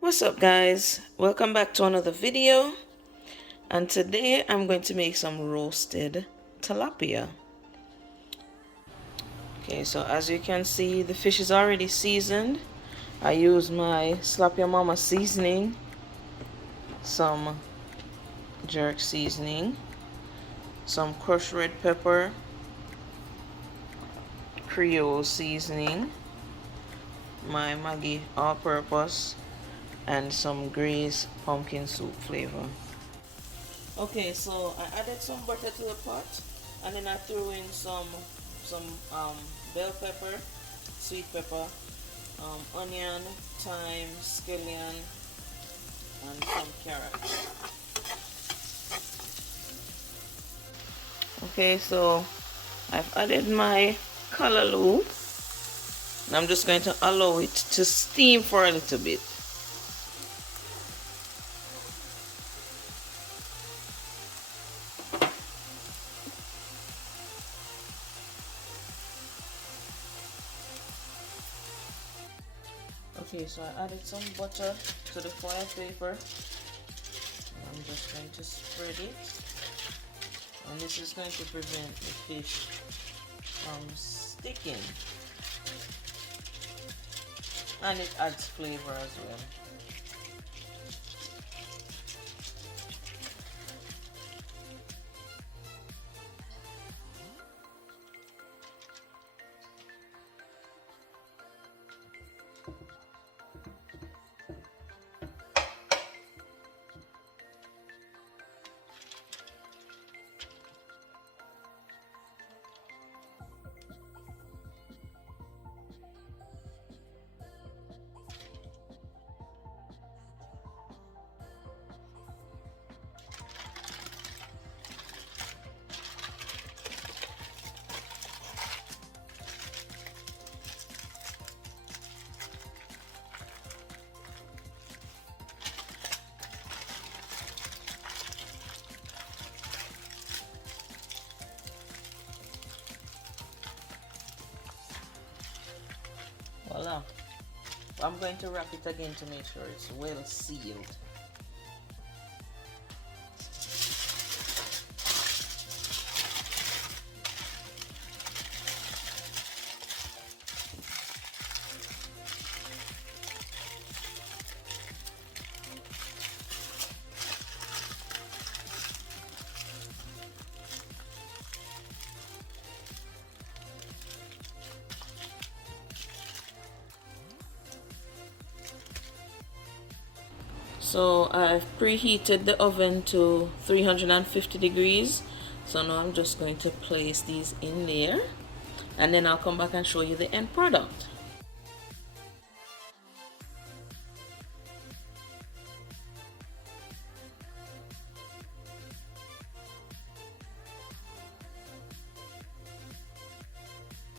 What's up, guys? Welcome back to another video, and today I'm going to make some roasted tilapia. Okay, so as you can see, the fish is already seasoned. I use my Slap Your Mama seasoning, some jerk seasoning, some crushed red pepper, Creole seasoning, my Maggi all-purpose, and some Gray's pumpkin soup flavor. Okay, so I added some butter to the pot, and then I threw in some bell pepper, sweet pepper, onion, thyme, scallion, and some carrots. Okay, so I've added my callaloo, and I'm just going to allow it to steam for a little bit. Okay, so I added some butter to the foil paper. I'm just going to spread it, and this is going to prevent the fish from sticking, and it adds flavor as well. Voila. I'm going to wrap it again to make sure it's well sealed. So I've preheated the oven to 350 degrees. So now I'm just going to place these in there, and then I'll come back and show you the end product.